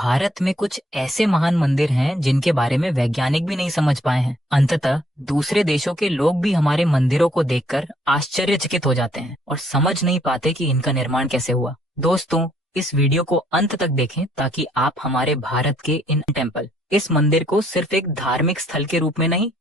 भारत में कुछ ऐसे महान मंदिर हैं जिनके बारे में वैज्ञानिक भी नहीं समझ पाए हैं। अंततः दूसरे देशों के लोग भी हमारे मंदिरों को देखकर आश्चर्यचकित हो जाते हैं और समझ नहीं पाते कि इनका निर्माण कैसे हुआ। दोस्तों, इस वीडियो को अंत तक देखें ताकि आप हमारे भारत के इन टेम्पल, इस मंदिर को सिर्फ एक धार्मिक स्थल के रूप में नहीं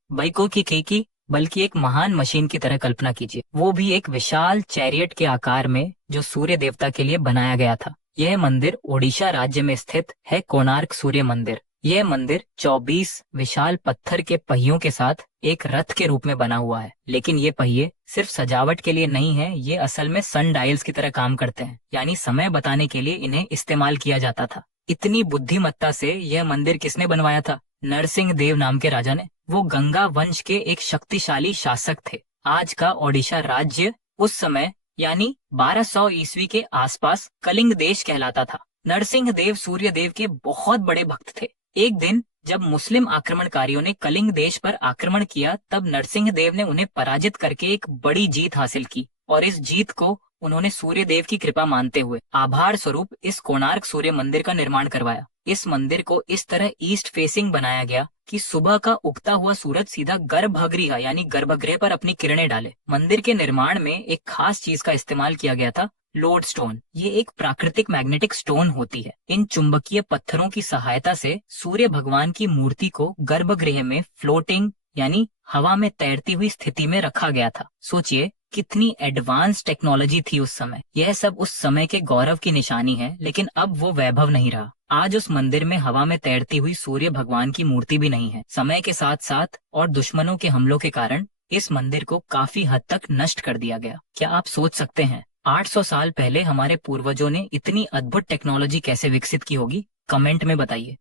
बल्कि एक महान मशीन की तरह कल्पना कीजिए, वो भी एक विशाल चैरियट के आकार में जो सूर्य देवता के लिए बनाया गया था। यह मंदिर ओडिशा राज्य में स्थित है, कोणार्क सूर्य मंदिर। यह मंदिर 24 विशाल पत्थर के पहियों के साथ एक रथ के रूप में बना हुआ है, लेकिन ये पहिए सिर्फ सजावट के लिए नहीं है, ये असल में सन डायल्स की तरह काम करते हैं, यानी समय बताने के लिए इन्हें इस्तेमाल किया जाता था। इतनी बुद्धिमत्ता से यह मंदिर किसने बनवाया था? नरसिंह देव नाम के राजा ने। वो गंगा वंश के एक शक्तिशाली शासक थे। आज का ओडिशा राज्य उस समय यानी 1200 ईस्वी के आसपास कलिंग देश कहलाता था। नरसिंह देव सूर्य देव के बहुत बड़े भक्त थे। एक दिन जब मुस्लिम आक्रमणकारियों ने कलिंग देश पर आक्रमण किया, तब नरसिंह देव ने उन्हें पराजित करके एक बड़ी जीत हासिल की और इस जीत को उन्होंने सूर्य देव की कृपा मानते हुए आभार स्वरूप इस कोणार्क सूर्य मंदिर का निर्माण करवाया। इस मंदिर को इस तरह ईस्ट फेसिंग बनाया गया कि सुबह का उगता हुआ सूरज सीधा गर्भगृह यानी गर्भगृह पर अपनी किरणें डाले। मंदिर के निर्माण में एक खास चीज का इस्तेमाल किया गया था, लोड स्टोन। ये एक प्राकृतिक मैग्नेटिक स्टोन होती है। इन चुंबकीय पत्थरों की सहायता से सूर्य भगवान की मूर्ति को गर्भगृह में फ्लोटिंग यानी हवा में तैरती हुई स्थिति में रखा गया था। सोचिए कितनी एडवांस टेक्नोलॉजी थी उस समय। यह सब उस समय के गौरव की निशानी है, लेकिन अब वो वैभव नहीं रहा। आज उस मंदिर में हवा में तैरती हुई सूर्य भगवान की मूर्ति भी नहीं है। समय के साथ साथ और दुश्मनों के हमलों के कारण इस मंदिर को काफी हद तक नष्ट कर दिया गया। क्या आप सोच सकते हैं 800 साल पहले हमारे पूर्वजों ने इतनी अद्भुत टेक्नोलॉजी कैसे विकसित की होगी? कमेंट में बताइए।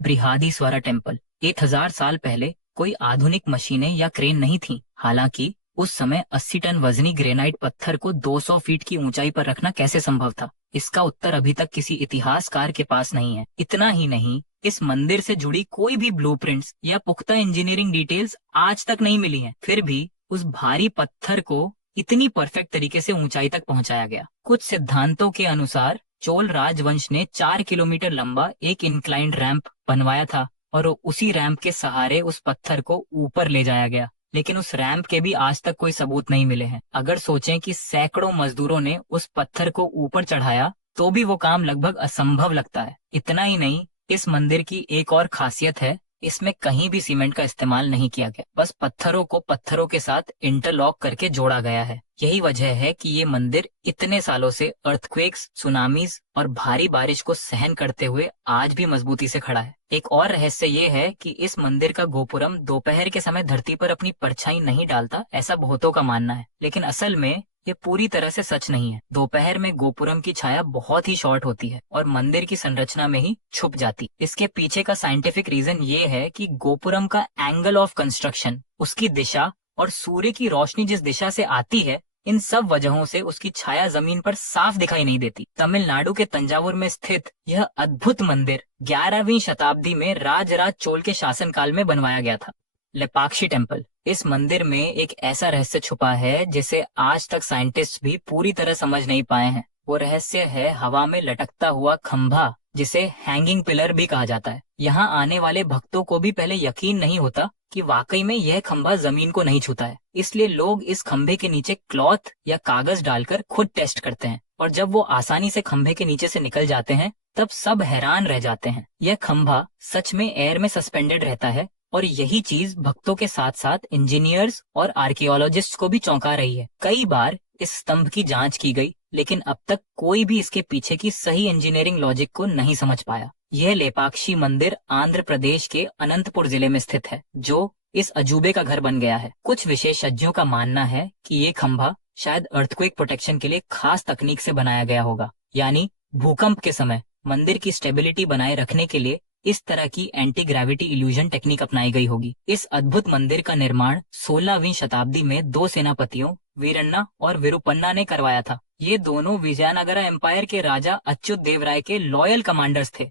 बृहदीश्वरर टेम्पल। 1000 साल पहले कोई आधुनिक मशीनें या क्रेन नहीं थी। हालांकि उस समय 80 टन वजनी ग्रेनाइट पत्थर को 200 फीट की ऊंचाई पर रखना कैसे संभव था? इसका उत्तर अभी तक किसी इतिहासकार के पास नहीं है। इतना ही नहीं, इस मंदिर से जुड़ी कोई भी ब्लूप्रिंट्स या पुख्ता इंजीनियरिंग डिटेल्स आज तक नहीं मिली हैं। फिर भी उस भारी पत्थर को इतनी परफेक्ट तरीके से ऊंचाई तक पहुंचाया गया। कुछ सिद्धांतों के अनुसार चोल राजवंश ने 4 किलोमीटर लंबा एक इंक्लाइंड रैंप बनवाया था और उसी रैंप के सहारे उस पत्थर को ऊपर ले जाया गया, लेकिन उस रैंप के भी आज तक कोई सबूत नहीं मिले हैं। अगर सोचें कि सैकड़ों मजदूरों ने उस पत्थर को ऊपर चढ़ाया तो भी वो काम लगभग असंभव लगता है। इतना ही नहीं, इस मंदिर की एक और खासियत है, इसमें कहीं भी सीमेंट का इस्तेमाल नहीं किया गया, बस पत्थरों को पत्थरों के साथ इंटरलॉक करके जोड़ा गया है। यही वजह है कि ये मंदिर इतने सालों से अर्थक्वेक्स, सुनामीज और भारी बारिश को सहन करते हुए आज भी मजबूती से खड़ा है। एक और रहस्य ये है कि इस मंदिर का गोपुरम दोपहर के समय धरती पर अपनी परछाई नहीं डालता, ऐसा बहुतों का मानना है, लेकिन असल में ये पूरी तरह से सच नहीं है। दोपहर में गोपुरम की छाया बहुत ही शॉर्ट होती है और मंदिर की संरचना में ही छुप जाती। इसके पीछे का साइंटिफिक रीजन ये है कि गोपुरम का एंगल ऑफ कंस्ट्रक्शन, उसकी दिशा और सूर्य की रोशनी जिस दिशा से आती है, इन सब वजहों से उसकी छाया जमीन पर साफ दिखाई नहीं देती। तमिलनाडु के तंजावुर में स्थित यह अद्भुत मंदिर 11वीं शताब्दी में राजराज चोल के शासनकाल में बनवाया गया था। लेपाक्षी टेम्पल। इस मंदिर में एक ऐसा रहस्य छुपा है जिसे आज तक साइंटिस्ट भी पूरी तरह समझ नहीं पाए हैं। वो रहस्य है हवा में लटकता हुआ खंभा, जिसे हैंगिंग पिलर भी कहा जाता है। यहाँ आने वाले भक्तों को भी पहले यकीन नहीं होता कि वाकई में यह खंभा जमीन को नहीं छूता है, इसलिए लोग इस खंभे के नीचे क्लॉथ या कागज डालकर खुद टेस्ट करते हैं और जब वो आसानी से खंभे के नीचे से निकल जाते हैं तब सब हैरान रह जाते हैं। यह खंभा सच में एयर में सस्पेंडेड रहता है और यही चीज भक्तों के साथ साथ इंजीनियर्स और आर्कियोलॉजिस्ट को भी चौंका रही है। कई बार इस स्तंभ की जांच की गई, लेकिन अब तक कोई भी इसके पीछे की सही इंजीनियरिंग लॉजिक को नहीं समझ पाया। यह लेपाक्षी मंदिर आंध्र प्रदेश के अनंतपुर जिले में स्थित है, जो इस अजूबे का घर बन गया है। कुछ विशेषज्ञों का मानना है कि ये खंभा शायद अर्थक्वेक प्रोटेक्शन के लिए खास तकनीक से बनाया गया होगा, यानी भूकंप के समय मंदिर की स्टेबिलिटी बनाए रखने के लिए इस तरह की एंटी ग्रेविटी इल्यूजन टेक्निक अपनाई गई होगी। इस अद्भुत मंदिर का निर्माण 16वीं शताब्दी में 2 सेनापतियों वीरन्ना और विरुपन्ना ने करवाया था। ये दोनों विजयनगरा एम्पायर के राजा अच्युत देव राय के लॉयल कमांडर्स थे।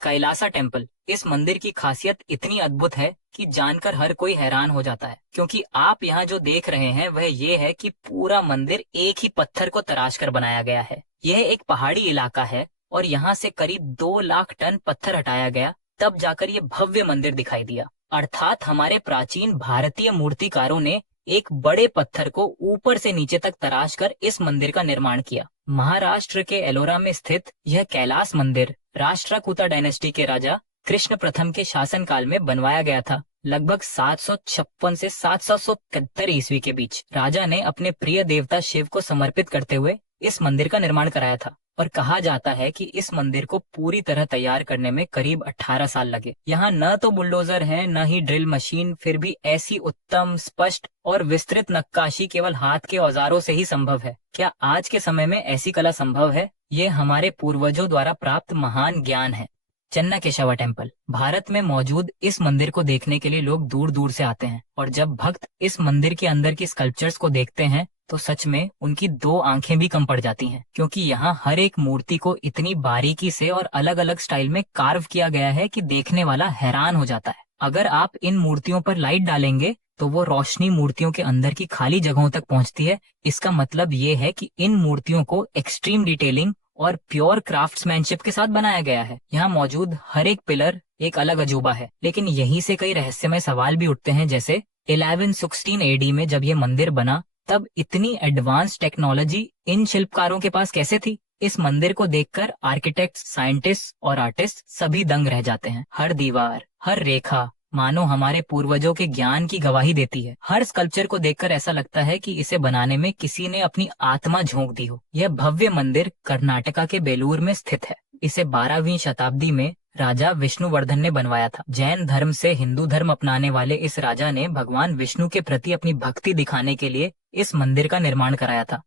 कैलासा टेम्पल। इस मंदिर की खासियत इतनी अद्भुत है कि जानकर हर कोई हैरान हो जाता है, क्योंकि आप यहाँ जो देख रहे हैं वह ये है कि पूरा मंदिर एक ही पत्थर को तराश कर बनाया गया है। यह एक पहाड़ी इलाका है और यहाँ से करीब 2 लाख टन पत्थर हटाया गया, तब जाकर ये भव्य मंदिर दिखाई दिया। अर्थात हमारे प्राचीन भारतीय मूर्तिकारों ने एक बड़े पत्थर को ऊपर से नीचे तक तराश कर इस मंदिर का निर्माण किया। महाराष्ट्र के एलोरा में स्थित यह कैलास मंदिर राष्ट्रकूटा डायनेस्टी के राजा कृष्ण प्रथम के शासनकाल में बनवाया गया था। लगभग 756 से 777 ईस्वी के बीच राजा ने अपने प्रिय देवता शिव को समर्पित करते हुए इस मंदिर का निर्माण कराया था, और कहा जाता है कि इस मंदिर को पूरी तरह तैयार करने में करीब 18 साल लगे। यहाँ न तो बुलडोजर है, न ही ड्रिल मशीन, फिर भी ऐसी उत्तम, स्पष्ट और विस्तृत नक्काशी केवल हाथ के औजारों से ही संभव है। क्या आज के समय में ऐसी कला संभव है? ये हमारे पूर्वजों द्वारा प्राप्त महान ज्ञान है। चन्नाकेशवा टेम्पल। भारत में मौजूद इस मंदिर को देखने के लिए लोग दूर दूर से आते हैं, और जब भक्त इस मंदिर के अंदर की स्कल्पचर्स को देखते हैं तो सच में उनकी 2 आंखें भी कम पड़ जाती हैं, क्योंकि यहाँ हर एक मूर्ति को इतनी बारीकी से और अलग अलग स्टाइल में कार्व किया गया है कि देखने वाला हैरान हो जाता है। अगर आप इन मूर्तियों पर लाइट डालेंगे तो वो रोशनी मूर्तियों के अंदर की खाली जगहों तक पहुंचती है। इसका मतलब ये है कि इन मूर्तियों को एक्सट्रीम डिटेलिंग और प्योर क्राफ्ट्समैनशिप के साथ बनाया गया है। यहाँ मौजूद हर एक पिलर एक अलग अजूबा है, लेकिन यहीं से कई रहस्यमय सवाल भी उठते हैं, जैसे 1116 AD में जब ये मंदिर बना तब इतनी एडवांस टेक्नोलॉजी इन शिल्पकारों के पास कैसे थी? इस मंदिर को देखकर आर्किटेक्ट्स, साइंटिस्ट और आर्टिस्ट सभी दंग रह जाते हैं। हर दीवार, हर रेखा मानो हमारे पूर्वजों के ज्ञान की गवाही देती है। हर स्कल्पचर को देखकर ऐसा लगता है कि इसे बनाने में किसी ने अपनी आत्मा झोंक दी हो। यह भव्य मंदिर कर्नाटका के बेलूर में स्थित है। इसे 12वीं शताब्दी में राजा विष्णुवर्धन ने बनवाया था। जैन धर्म से हिंदू धर्म अपनाने वाले इस राजा ने भगवान विष्णु के प्रति अपनी भक्ति दिखाने के लिए इस मंदिर का निर्माण कराया था।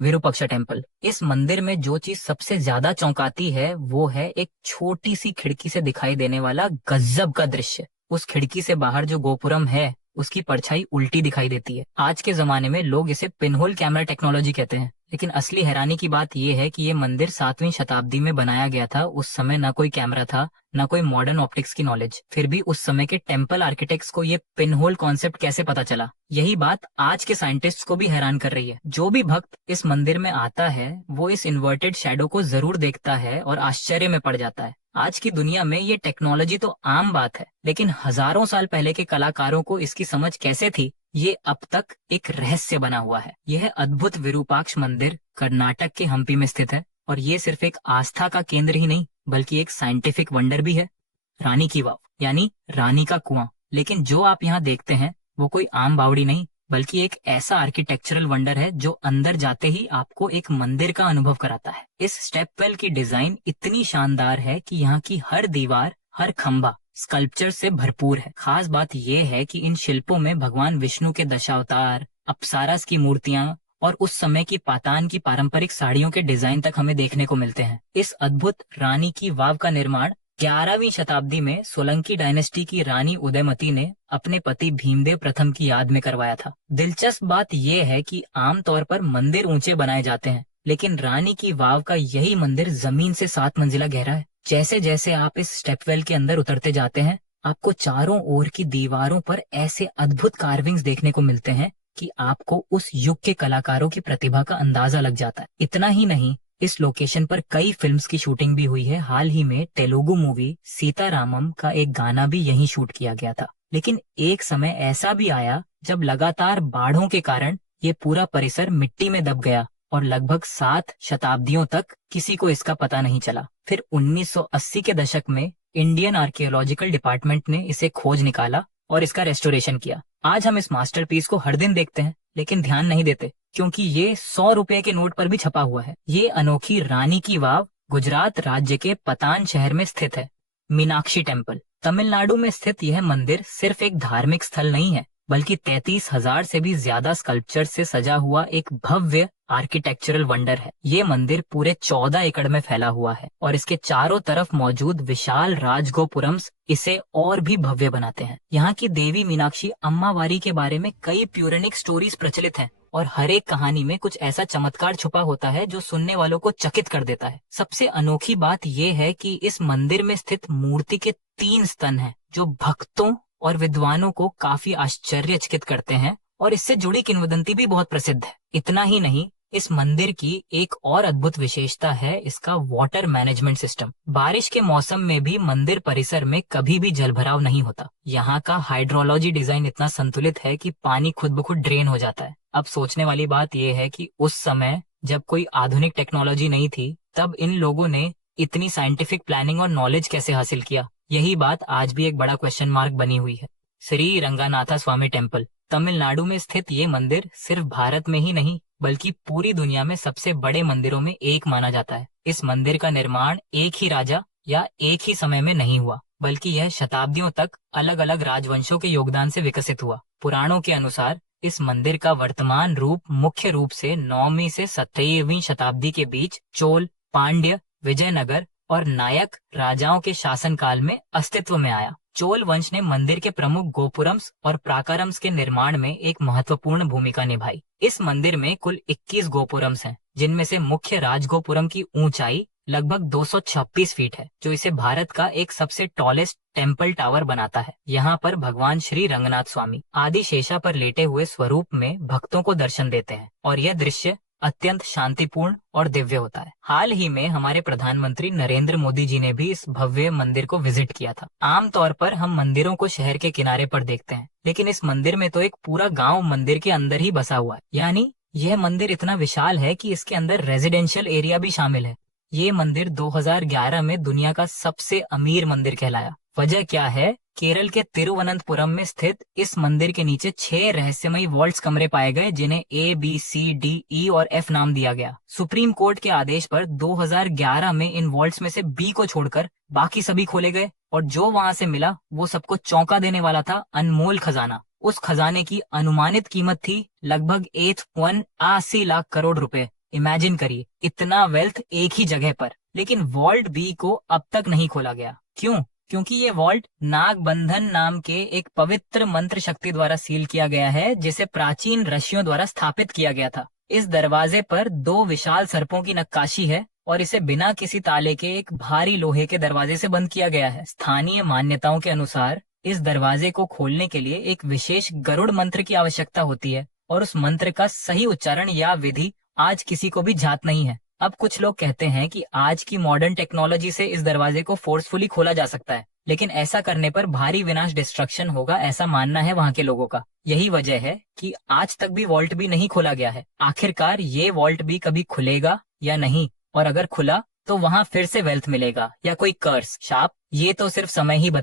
विरूपाक्ष टेम्पल। इस मंदिर में जो चीज सबसे ज्यादा चौंकाती है वो है एक छोटी सी खिड़की से दिखाई देने वाला गजब का दृश्य। उस खिड़की से बाहर जो गोपुरम है उसकी परछाई उल्टी दिखाई देती है। आज के जमाने में लोग इसे पिनहोल कैमरा टेक्नोलॉजी कहते हैं, लेकिन असली हैरानी की बात यह है कि ये मंदिर 7वीं शताब्दी में बनाया गया था। उस समय न कोई कैमरा था, न कोई मॉडर्न ऑप्टिक्स की नॉलेज। फिर भी उस समय के टेम्पल आर्किटेक्ट्स को ये पिनहोल कॉन्सेप्ट कैसे पता चला? यही बात आज के साइंटिस्ट्स को भी हैरान कर रही है। जो भी भक्त इस मंदिर में आता है वो इस इन्वर्टेड शैडो को जरूर देखता है और आश्चर्य में पड़ जाता है। आज की दुनिया में ये टेक्नोलॉजी तो आम बात है, लेकिन हजारों साल पहले के कलाकारों को इसकी समझ कैसे थी, ये अब तक एक रहस्य बना हुआ है। यह अद्भुत विरूपाक्ष मंदिर कर्नाटक के हम्पी में स्थित है, और ये सिर्फ एक आस्था का केंद्र ही नहीं बल्कि एक साइंटिफिक वंडर भी है। रानी की वाव यानी रानी का कुआं। लेकिन जो आप यहाँ देखते हैं वो कोई आम बावड़ी नहीं, बल्कि एक ऐसा आर्किटेक्चरल वंडर है जो अंदर जाते ही आपको एक मंदिर का अनुभव कराता है। इस स्टेपवेल की डिजाइन इतनी शानदार है कि यहाँ की हर दीवार, हर खंभा स्कल्पचर से भरपूर है। खास बात यह है कि इन शिल्पों में भगवान विष्णु के दशावतार, अप्सरास की मूर्तियां और उस समय की पातान की पारंपरिक साड़ियों के डिजाइन तक हमें देखने को मिलते हैं। इस अद्भुत रानी की वाव का निर्माण 11वीं शताब्दी में सोलंकी डायनेस्टी की रानी उदयमती ने अपने पति भीमदेव प्रथम की याद में करवाया था। दिलचस्प बात यह है कि आमतौर पर मंदिर ऊंचे बनाए जाते हैं, लेकिन रानी की वाव का यही मंदिर जमीन से 7 मंजिला गहरा है। जैसे जैसे आप इस स्टेपवेल के अंदर उतरते जाते हैं, आपको चारों ओर की दीवारों पर ऐसे अद्भुत कार्विंग्स देखने को मिलते हैं कि आपको उस युग के कलाकारों की प्रतिभा का अंदाजा लग जाता है। इतना ही नहीं, इस लोकेशन पर कई फिल्म्स की शूटिंग भी हुई है। हाल ही में तेलुगु मूवी सीतारामम का एक गाना भी यहीं शूट किया गया था। लेकिन एक समय ऐसा भी आया जब लगातार बाढ़ों के कारण ये पूरा परिसर मिट्टी में दब गया और लगभग 7 शताब्दियों तक किसी को इसका पता नहीं चला। फिर 1980 के दशक में इंडियन आर्कियोलॉजिकल डिपार्टमेंट ने इसे खोज निकाला और इसका रेस्टोरेशन किया। आज हम इस मास्टरपीस को हर दिन देखते हैं, लेकिन ध्यान नहीं देते क्योंकि ये 100 रुपए के नोट पर भी छपा हुआ है। ये अनोखी रानी की वाव गुजरात राज्य के पतान शहर में स्थित है। मीनाक्षी टेम्पल। तमिलनाडु में स्थित यह मंदिर सिर्फ एक धार्मिक स्थल नहीं है, बल्कि 33,000 से भी ज्यादा स्कल्पचर से सजा हुआ एक भव्य आर्किटेक्चरल वंडर है। ये मंदिर पूरे 14 एकड़ में फैला हुआ है और इसके चारों तरफ मौजूद विशाल राजगोपुरम्स इसे और भी भव्य बनाते हैं। यहाँ की देवी मीनाक्षी अम्मावारी के बारे में कई पौराणिक स्टोरीज प्रचलित हैं और हर एक कहानी में कुछ ऐसा चमत्कार छुपा होता है जो सुनने वालों को चकित कर देता है। सबसे अनोखी बात यह है कि इस मंदिर में स्थित मूर्ति के 3 स्तन हैं जो भक्तों और विद्वानों को काफी आश्चर्यचकित करते हैं और इससे जुड़ी किंवदंती भी बहुत प्रसिद्ध है। इतना ही नहीं, इस मंदिर की एक और अद्भुत विशेषता है इसका वाटर मैनेजमेंट सिस्टम। बारिश के मौसम में भी मंदिर परिसर में कभी भी जलभराव नहीं होता। यहाँ का हाइड्रोलॉजी डिजाइन इतना संतुलित है कि पानी खुद ब खुद ड्रेन हो जाता है। अब सोचने वाली बात यह है कि उस समय जब कोई आधुनिक टेक्नोलॉजी नहीं थी, तब इन लोगों ने इतनी साइंटिफिक प्लानिंग और नॉलेज कैसे हासिल किया। यही बात आज भी एक बड़ा क्वेश्चन मार्क बनी हुई है। श्री रंगानाथा स्वामी टेम्पल तमिलनाडु में स्थित ये मंदिर सिर्फ भारत में ही नहीं बल्कि पूरी दुनिया में सबसे बड़े मंदिरों में एक माना जाता है। इस मंदिर का निर्माण एक ही राजा या एक ही समय में नहीं हुआ, बल्कि यह शताब्दियों तक अलग अलग राजवंशों के योगदान से विकसित हुआ। पुराणों के अनुसार इस मंदिर का वर्तमान रूप मुख्य रूप से 9वीं से 17वीं शताब्दी के बीच चोल, पांड्य, विजयनगर और नायक राजाओं के शासनकाल में अस्तित्व में आया। चोल वंश ने मंदिर के प्रमुख गोपुरम्स और प्राकारम्स के निर्माण में एक महत्वपूर्ण भूमिका निभाई। इस मंदिर में कुल 21 गोपुरम्स हैं, जिनमें से मुख्य राजगोपुरम की ऊंचाई लगभग 226 फीट है, जो इसे भारत का एक सबसे टॉलेस्ट टेम्पल टावर बनाता है। यहाँ पर भगवान श्री रंगनाथ स्वामी आदि शेषा पर लेटे हुए स्वरूप में भक्तों को दर्शन देते हैं और यह दृश्य अत्यंत शांतिपूर्ण और दिव्य होता है। हाल ही में हमारे प्रधानमंत्री नरेंद्र मोदी जी ने भी इस भव्य मंदिर को विजिट किया था। आमतौर पर हम मंदिरों को शहर के किनारे पर देखते हैं, लेकिन इस मंदिर में तो एक पूरा गांव मंदिर के अंदर ही बसा हुआ है। यानी यह मंदिर इतना विशाल है कि इसके अंदर रेजिडेंशियल एरिया भी शामिल है। ये मंदिर 2011 में दुनिया का सबसे अमीर मंदिर कहलाया। वजह क्या है? केरल के तिरुवनंतपुरम में स्थित इस मंदिर के नीचे 6 रहस्यमयी वॉल्ट्स कमरे पाए गए, जिन्हें A, B, C, D, E और F नाम दिया गया। सुप्रीम कोर्ट के आदेश पर 2011 में इन वॉल्ट्स में से B को छोड़कर बाकी सभी खोले गए और जो वहां से मिला वो सबको चौंका देने वाला था अनमोल खजाना। उस खजाने की अनुमानित कीमत थी लगभग 81 लाख करोड़ रुपए। इमेजिन करिए, इतना वेल्थ एक ही जगह पर। लेकिन वॉल्ट बी को अब तक नहीं खोला गया। क्यों? क्योंकि ये वॉल्ट नागबंधन नाम के एक पवित्र मंत्र शक्ति द्वारा सील किया गया है, जिसे प्राचीन ऋषियों द्वारा स्थापित किया गया था। इस दरवाजे पर 2 विशाल सर्पों की नक्काशी है और इसे बिना किसी ताले के एक भारी लोहे के दरवाजे से बंद किया गया है। स्थानीय मान्यताओं के अनुसार इस दरवाजे को खोलने के लिए एक विशेष गरुड़ मंत्र की आवश्यकता होती है और उस मंत्र का सही उच्चारण या विधि आज किसी को भी ज्ञात नहीं है। अब कुछ लोग कहते हैं कि आज की मॉडर्न टेक्नोलॉजी से इस दरवाजे को फोर्सफुली खोला जा सकता है, लेकिन ऐसा करने पर भारी विनाश डिस्ट्रक्शन होगा, ऐसा मानना है वहाँ के लोगों का। यही वजह है कि आज तक भी वॉल्ट भी नहीं खोला गया है। आखिरकार ये वॉल्ट भी कभी खुलेगा या नहीं, और अगर खुला तो वहाँ फिर से वेल्थ मिलेगा या कोई कर्स, शाप, ये तो सिर्फ समय ही बता